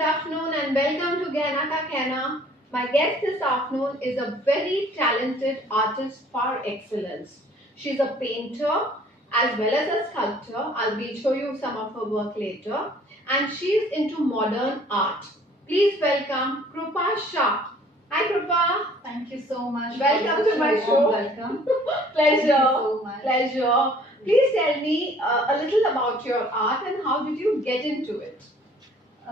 good afternoon and welcome to Gehna ka Kehna. My guest this afternoon is a very talented artist par excellence. She's a painter as well as a sculptor. I'll show you some of her work later. And she's into modern art. Please welcome Krupa Shah. Hi Krupa. Thank you so much. Welcome to my show. Welcome. Pleasure. Thank you so much. Pleasure. Please tell me a little about your art and how did you get into it?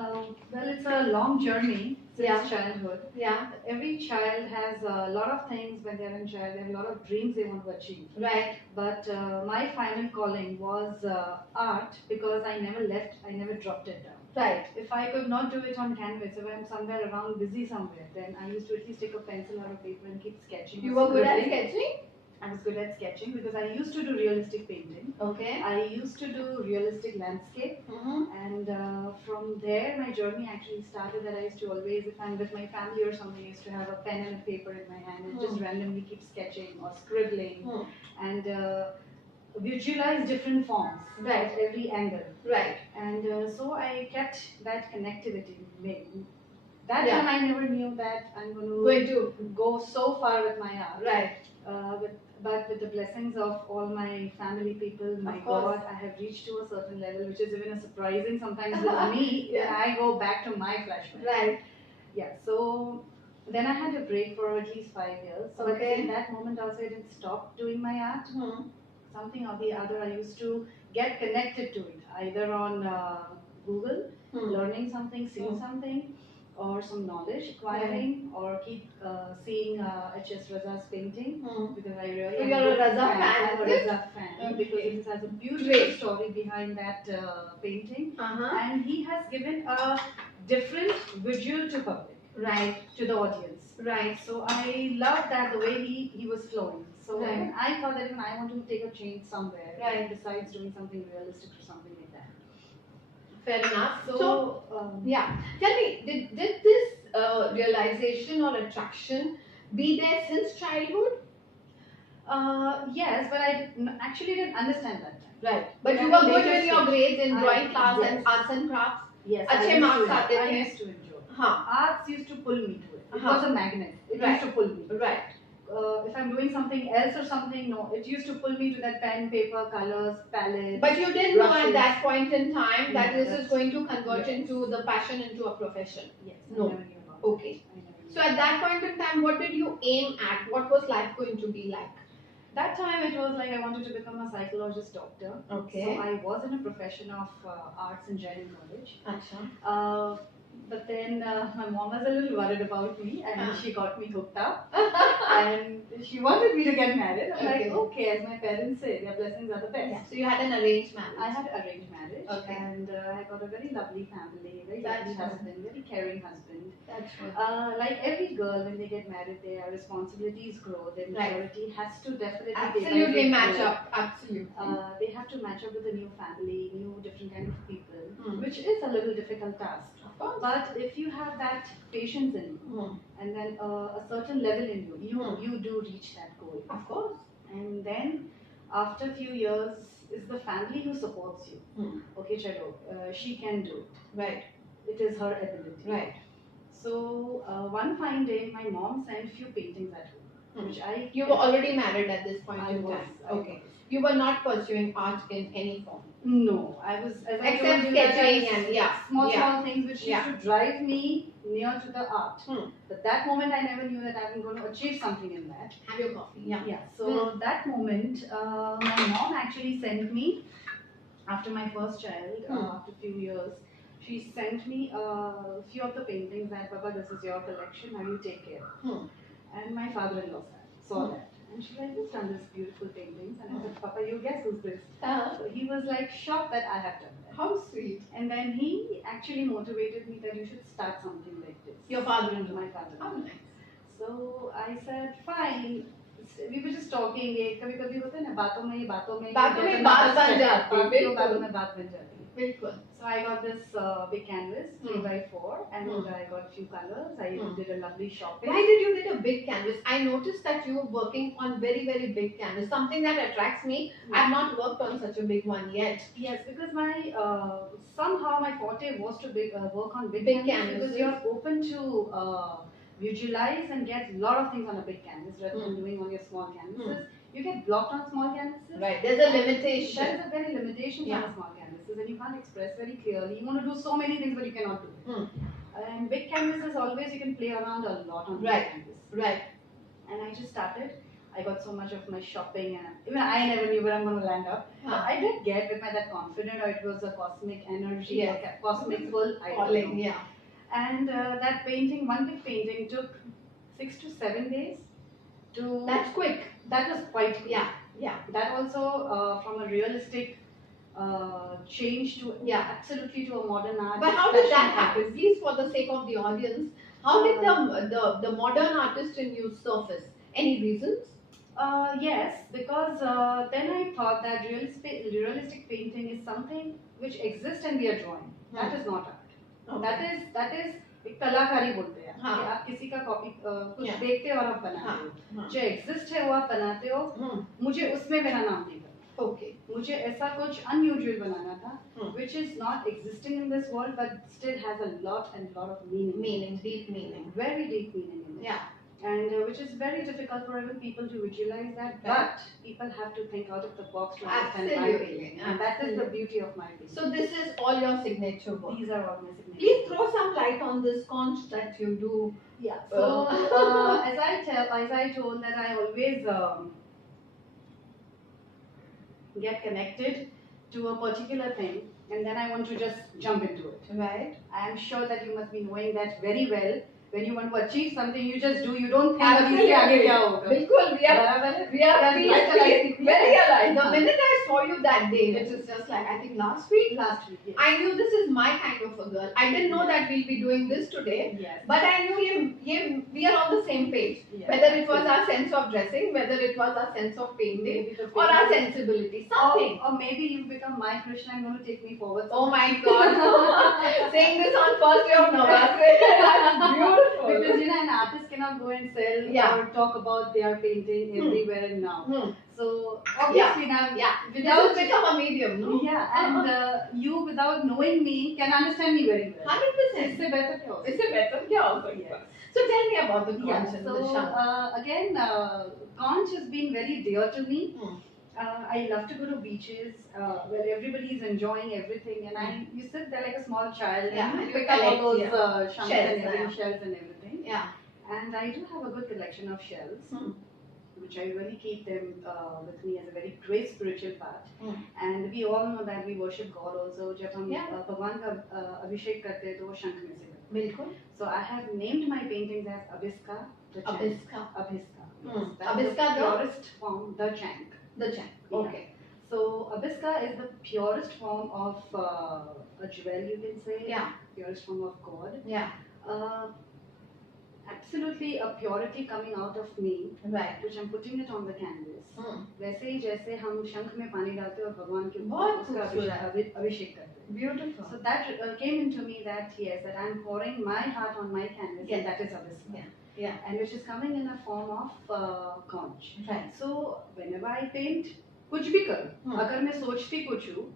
Well, it's a long journey since childhood. Yeah. Every child has a lot of things when they're in child. They have a lot of dreams they want to achieve. Right. But my final calling was art because I never left. I never dropped it down. Right. If I could not do it on canvas, if I'm somewhere around busy somewhere, then I used to at least take a pencil or a paper and keep sketching. You were good at sketching? I was good at sketching because I used to do realistic painting. Okay. I used to do realistic landscape, and from there my journey actually started. That I used to always, if I'm with my family or something, I used to have a pen and a paper in my hand and just randomly keep sketching or scribbling and visualize different forms at every angle. Right. And so I kept that connectivity. That time I never knew that I'm going to go so far with my art. Right. But with the blessings of all my family people, my God, I have reached to a certain level, which is even a surprising sometimes with me. I go back to my flashback. Right. Yeah. So then I had a break for at least 5 years. But in that moment also, I didn't stop doing my art. Something or the other, I used to get connected to it, either on Google, learning something, seeing something, or some knowledge acquiring, or keep seeing H.S. Raza's painting because I really am a Raza fan. I'm a Raza fan because it has a beautiful story behind that painting, and he has given a different visual to public, to the audience. Right. So I love that the way he was flowing. So I thought that even I want to take a change somewhere, besides doing something realistic or something like that. Fair enough. So tell me, did this realization or attraction be there since childhood? Yes, but I actually didn't understand that time. Right. But you were good with your grades in drawing class and arts and crafts? Yes. Achhe marks aate I the? used to enjoy. Arts used to pull me to it. It was a magnet. It used to pull me. Right. If I'm doing something else or something, no, it used to pull me to that pen, paper, colors, palette. But you didn't know at that point in time that this is going to convert into the passion into a profession. Yes. No. Okay. So at that point in time, what did you aim at? What was life going to be like? That time it was like I wanted to become a psychologist doctor. Okay. So I was in a profession of arts and general knowledge. Acha. But then my mom was a little worried about me and she got me hooked up and she wanted me to get married. I'm like, okay, as my parents say, their blessings are the best. Yeah. So you had an arranged marriage? I had an arranged marriage and I got a very lovely family, very lovely husband, very caring husband. That's right. Like every girl, when they get married, their responsibilities grow, their maturity has to definitely absolutely match up. Absolutely. They have to match up with a new family, new different kind of people, which is a little difficult task. But if you have that patience in you and then a certain level in you, you do reach that goal. Of course. And then after a few years, is the family who supports you. Okay, chalo, she can do it. Right. It is her ability. Right. So one fine day, my mom sent few paintings at home, which I. You were already married at this point in time. Okay. You were not pursuing art in any form. No, I was except sketching and small things which used to drive me near to the art. But that moment I never knew that I was going to achieve something in that. Have your coffee. Yeah. So that moment, my mom actually sent me after my first child. After a few years, she sent me a few of the paintings that Baba, this is your collection. Now you take care. And my father-in-law saw that. And she's like, who's done this beautiful paintings? And I said, Papa, you guess who's this? So he was like shocked that I have done that. How sweet. And then he actually motivated me that you should start something like this. Your father-in-law? My father-in-law. Oh, nice. So I said, fine. We were just talking. कभी-कभी होता है ना बातों में बात बन जाती है. बिल्कुल. So I got this big canvas, 3x4, and I got a few colors. I did a lovely shopping. Why did you get a big canvas? I noticed that you were working on very, very big canvas. Something that attracts me. I've not worked on such a big one yet. Yes, because my somehow my forte was to work on big canvases. Because you're open to visualize and get a lot of things on a big canvas rather than doing on your small canvases. You get blocked on small canvases. Right, there's a limitation. There is a very limitation on small canvases, and you can't express very clearly. You want to do so many things, but you cannot do it. And big canvases always you can play around a lot on big canvas. Right. And I just started. I got so much of my shopping, and even I never knew where I'm going to land up. I did get with my that confident, or it was a cosmic energy, or cosmic pull. I don't know. And that painting, one big painting, took 6 to 7 days. That's quick. That was quite quick. Yeah. That also from a realistic change to absolutely to a modern art. But how did that happen? Please, for the sake of the audience, how did the modern artist in you surface? Any reasons? Yes, because then I thought that realistic painting is something which exists and we are drawing. That is not art. That is एक कलाकारी बोलते हैं कि आप किसी का copy कुछ देखते हो और आप बनाते हो जो एग्जिस्ट है वो आप बनाते हो मुझे उसमें मेरा नाम नहीं करना ओके मुझे ऐसा कुछ अनयूजुअल बनाना था which is not existing in this world but still has a lot of meaning deep meaning very deep meaning in it. And which is very difficult for even people to visualize that, but people have to think out of the box to understand my painting. And that is the beauty of my painting. So this is all your signature work. These are all my signature. Please throw some light on this conch that you do. Yeah. So as I told that I always get connected to a particular thing, and then I want to just jump into it. Right. I am sure that you must be knowing that very well. When you want to achieve something, you just do. You don't think Absolutely. Bilkul, we are very alive. The minute I saw you that day, which is just like I think last week. Yes. I knew this is my kind of a girl. I didn't know that we'll be doing this today. Yes. But I knew we are on the same page. Yes. Whether it was our sense of dressing, whether it was our sense of painting, or our sensibility, something. Or maybe you become my Krishna and going to take me forward. Oh my God! Saying this on first day of Navratri. That's beautiful. Because an artist cannot go and sell or talk about their painting everywhere and now. So obviously now, without become a medium, no? Yeah, and you without knowing me can understand me very well. 100%. It's a better cure. It's a better cure. Yes. So tell me about the conch and the So Shah. again, conch has been very dear to me. I love to go to beaches where everybody is enjoying everything, and you sit there like a small child and you pick up all those shells and everything. Yeah. And I do have a good collection of shells, which I really keep them with me as a very great spiritual part. And we all know that we worship God also. जब हम भगवान का अभिषेक करते हैं तो वो शंख में से करते हैं. बिल्कुल. So I have named my paintings as Abhiska, the Chank. Abhiska. Abhiska, the purest form, the Chank. The Chank. Okay. So Abhiska is the purest form of a jewel, you can say. Yeah. Purest form of God. Yeah. Absolutely a purity coming out of me. Right. Which I'm putting it on the canvas. वैसे ही जैसे हम शंख में पानी डालते हैं और भगवान के उसका अभिषेक करते हैं. Beautiful. So that came into me that yes, that I'm pouring my heart on my canvas, and that is Abhiska. Yeah. And which is coming in a form of conch. Right. So whenever I paint, कुछ भी करूं, अगर मैं सोचती कुछ हूँ,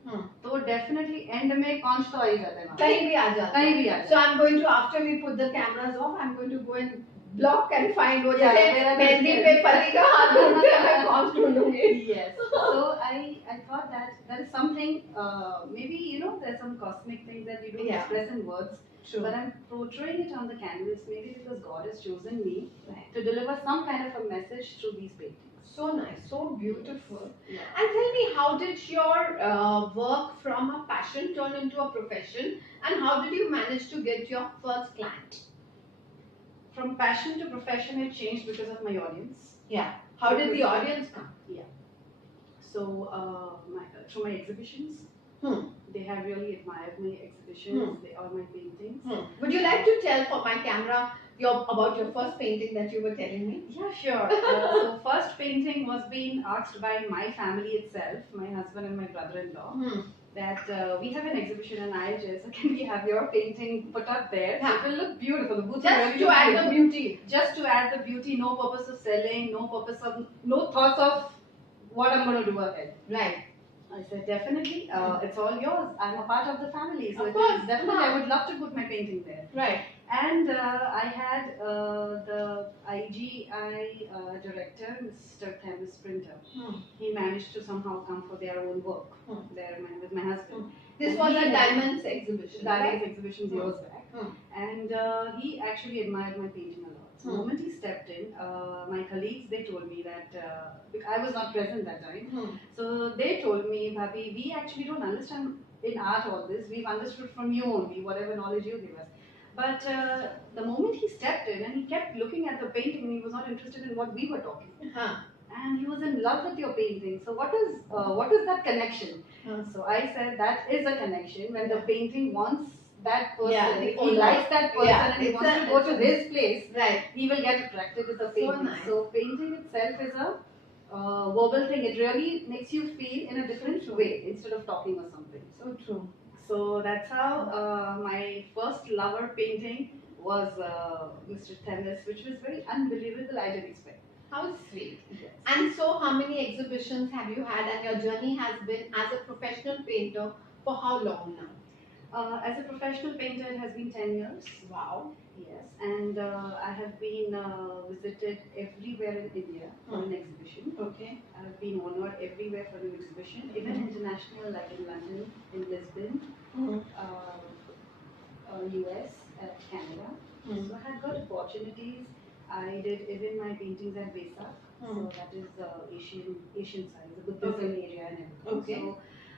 तो definitely end में conch तो आ ही जाता है. कहीं भी आ जाता है. कहीं भी आ जाता है. So I'm going to, after we put the cameras off, I'm going to go and block and find वो जैसे मेहंदी पे पति का हाथ ढूंढते हैं, मैं conch ढूंढूंगी. Yes. So I thought that is something maybe there's some cosmic things that you don't express in words. True. But I'm portraying it on the canvas maybe because God has chosen me to deliver some kind of a message through these paintings. So nice, so beautiful. Yeah. And tell me, how did your work from a passion turn into a profession, and how did you manage to get your first client? From passion to profession, it changed because of my audience. Yeah. How did the audience come? Yeah. So through my exhibitions. They have really admired my exhibitions, they are my paintings. Would you like to tell for my camera about your first painting that you were telling me? Yeah, sure. So first painting was being asked by my family itself, my husband and my brother-in-law. that we have an exhibition in IHS, so can we have your painting put up there? Yeah. It will look beautiful. The booth Just will to look add the beautiful. beauty. Just to add the beauty, no purpose of selling, no thoughts of what I'm going to do ahead. Right. I said, definitely, it's all yours. I'm a part of the family, so Of course, definitely I would love to put my painting there. Right. And I had the IGI director, Mr. Themis Printer. He managed to somehow come for their own work there with my husband. This was a diamonds exhibition. Diamonds exhibition years back. And he actually admired my painting a lot. So the moment he stepped in, my colleagues, they told me that, I was not present that time. So they told me, Bhabhi, we actually don't understand in art all this. We've understood from you only, whatever knowledge you give us. But the moment he stepped in and he kept looking at the painting and he was not interested in what we were talking. And he was in love with your painting. So what is that connection? So I said that is a connection when the painting wants that person, if he likes that person and he wants to go to his place, he will get attracted to the painting. So painting itself is a verbal thing. It really makes you feel in a different way instead of talking or something. So true. So that's how my first lover painting was Mr. Themis, which was very unbelievable. I didn't expect. How sweet. Yes. And so how many exhibitions have you had, and your journey has been as a professional painter for how long now? As a professional painter, it has been 10 years. Wow. Yes, and I have been visited everywhere in India for an exhibition. Okay. I have been honored everywhere for an exhibition, even international, like in London, in Lisbon, US, at Canada. So I had got opportunities. I did even my paintings at Vesak, so that is Asian side, the Buddhism area and everything. Okay.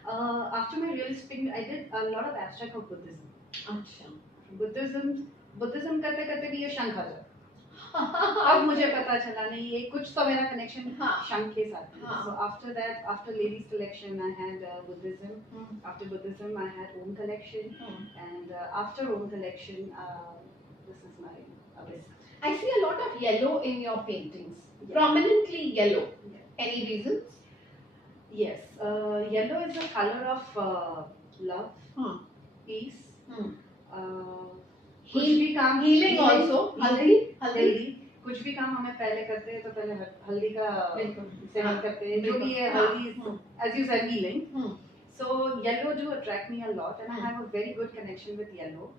So after my realistic painting, I did a lot of abstract of Buddhism. Buddhism करते करते भी ये शंख आ जाता। अब मुझे पता चला नहीं ये कुछ तो मेरा कनेक्शन शंख के साथ है। So after that, after ladies collection, I had Buddhism. After Buddhism, I had Om collection, and after Om collection, this is my abyss. I see a lot of yellow in your paintings, prominently yellow. Any reasons? Yes, yellow is a color of love, peace. Healing also. हल्दी कुछ भी काम हमें पहले करते हैं तो पहले हल्दी का सेवन करते हैं जो भी है हल्दी as you said healing. So yellow do attract me a lot, and I have a very good connection with yellow.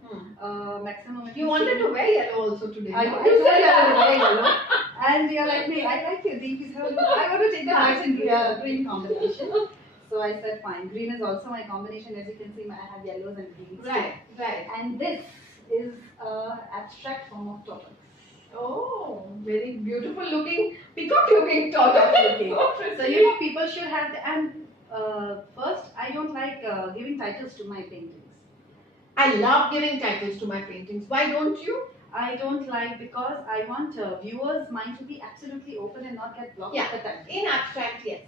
Maximum. You wanted to wear yellow also today. I wanted to wear yellow, and you're like me. I like your these. I want to take the nice and green combination. So I said fine. Green is also my combination. As you can see, I have yellows and greens. Right. And this is abstract form of tortoise. Oh, very beautiful looking, peacock looking tortoise. So people should have and. First, I don't like giving titles to my paintings. I love giving titles to my paintings. Why don't you? I don't like because I want viewers' mind to be absolutely open and not get blocked at the time. In abstract, yes.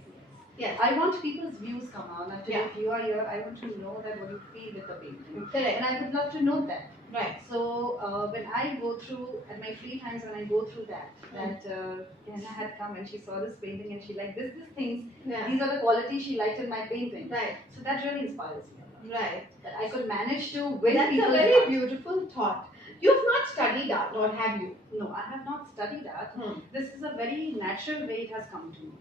I want people's views come on. If you are here, I want to know that what you feel with the painting. Correct. And I would love to know that. Right. So when I go through at my free times, when I go through that Gehna had come and she saw this painting and she liked these things. These are the qualities she liked in my painting. Right. So that really inspires me. Right. That I could manage to win That's people's a very heart. beautiful thought. You've not studied art, or have you? No, I have not studied art. This is a very natural way it has come to me.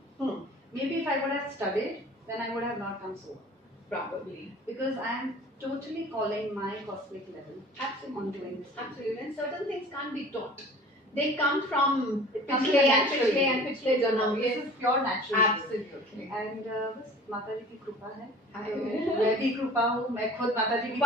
Maybe if I would have studied, then I would have not come so well. Probably. Because I am totally calling my cosmic level. Absolutely. And certain things can't be taught. They come from पिछले and पिछले जन्म. This is pure natural. Absolutely. And बस माता जी की कृपा है. मैं भी कृपा हूँ. मैं खुद माता जी की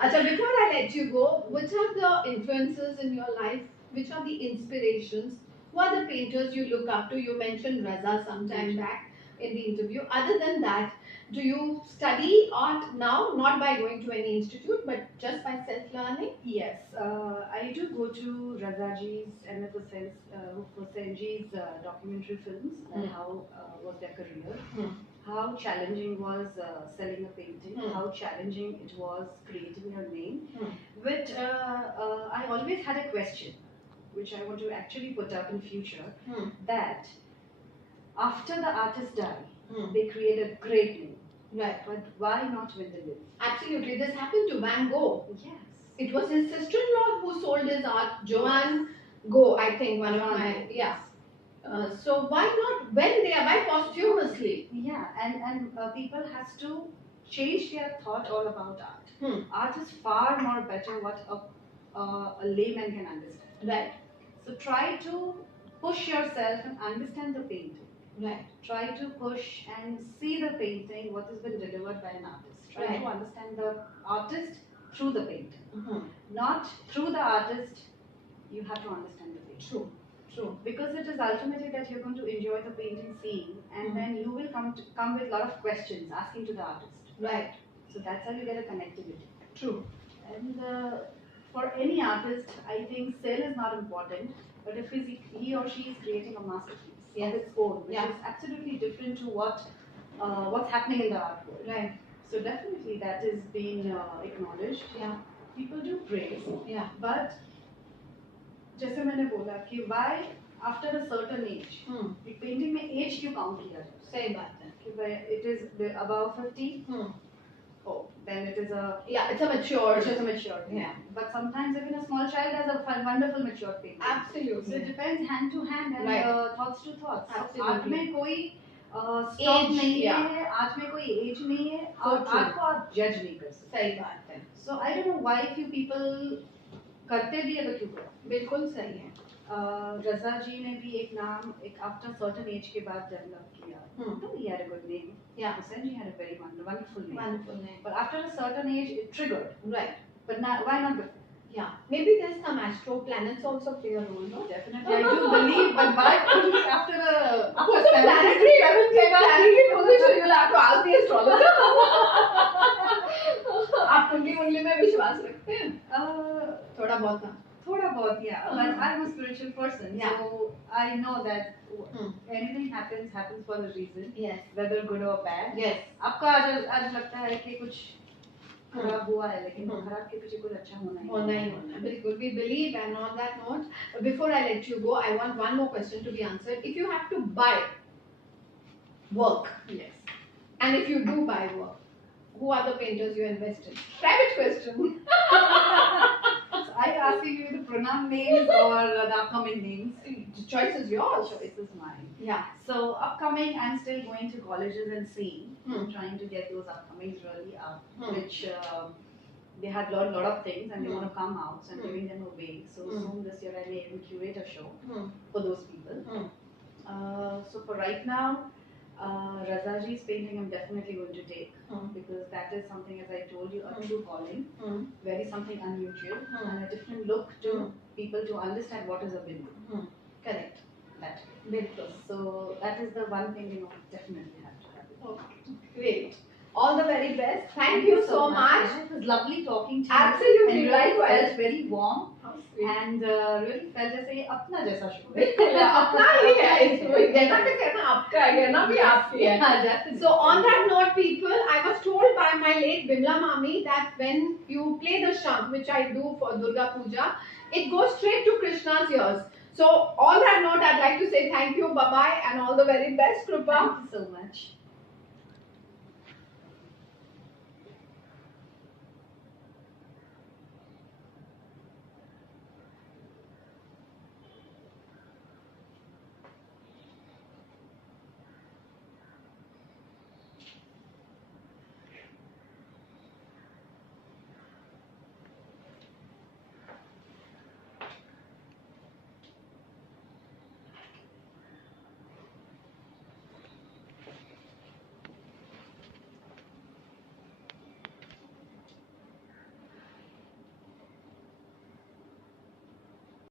Acha, before I let you go, which are the influences in your life? Which are the inspirations? Who are the painters you look up to? You mentioned Raza some time back in the interview. Other than that, do you study art now, not by going to any institute, but just by self-learning? Yes, I do go to Razaji's and Hussainji's documentary films and how was their career, how challenging was selling a painting, how challenging it was creating your name. But I always had a question, which I want to actually put up in future, that after the artist die, they create a great name. Right. But why not with the live? Absolutely. This happened to Van Gogh. Yes. It was his sister-in-law who sold his art, Joanne Go, I think, one of my, yeah. So why not when they are, why posthumously? Yeah, and people has to change their thought all about art. Art is far more better what a layman can understand. Right. So try to push yourself and understand the painting. Right. Try to push and see the painting, what has been delivered by an artist. Try Right. to understand the artist through the painting. Not through the artist, you have to understand the painting. True. True. Because it is ultimately that you're going to enjoy the painting seeing, and then you will come with a lot of questions asking to the artist. Right. So that's how you get a connectivity. True. And for any artist, I think sale is not important, but if he or she is creating a masterpiece of its own, which is absolutely different to what's happening in the art world. Right. So definitely that is being acknowledged. Yeah. People do praise. Yeah. But जैसे मैंने बोला कि why after a certain age, एक painting में age क्यों count किया जाए? सही बात है. कि भाई it is above 50. Oh, then it is it's a mature. It's just a mature. Yeah. But sometimes even a small child has a wonderful mature painting. Absolutely. So it depends hand to hand and thoughts to thoughts. Absolutely. Art में कोई stop नहीं है, art में कोई as नहीं है, और art को आप जज नहीं कर सकते. सही बात है. So I don't know why few people करते भी है तो क्यों करो. बिल्कुल सही है. रजा जी ने भी एक नाम एक आफ्टर सर्टेन एज के बाद डेवलप किया. He had a good name. Yeah. Hussain ji had a very wonderful name. Wonderful name. But after a certain age, it triggered. Right. But now, why not before? Yeah. Maybe there's some astro planets also play a role, no? Definitely, I do believe. But why only after What's the planetary position? You'll have to ask the astrologer. आप कुंडली में विश्वास रखते हैं? थोड़ा बहुत. Thora bahut, yeah. But I'm a spiritual person, so I know that anything happens for a reason. Yes. Whether good or bad. Yes. आपका आज लगता है कि कुछ खराब हुआ है, लेकिन खराब के पीछे कुछ अच्छा होना ही होना. बिल्कुल. We believe, and on that note, before I let you go, I want one more question to be answered. If you have to buy work, yes, and if you do buy work, who are the painters you invest in? Private question. Are you asking me the pronoun names or the upcoming names? The choice is yours. Choice is mine. Yeah. So upcoming, I'm still going to colleges and seeing. I'm trying to get those upcomings really up, which they have learned a lot of things and they want to come out. So I'm giving them a way. So soon this year I may even curate a show for those people. So for right now, Razaji's painting I'm definitely going to take because that is something, as I told you, a true calling, very something unusual and a different look to people to understand what is a bindu. Correct. That. So that is the one thing definitely have to have. Okay. Great. All the very best. Thank you so much. It was lovely talking to you. Absolutely. And really felt very warm. And really felt जैसे ये अपना जैसा show है. अपना ही है. Gehna का कहना आपका है, Gehna भी आपकी है. So on that note, people, I was told by my late Bimla Mami that when you play the shank, which I do for Durga Puja, it goes straight to Krishna's ears. So on that note, I'd like to say thank you, bye bye, and all the very best, Krupa. Thank you so much.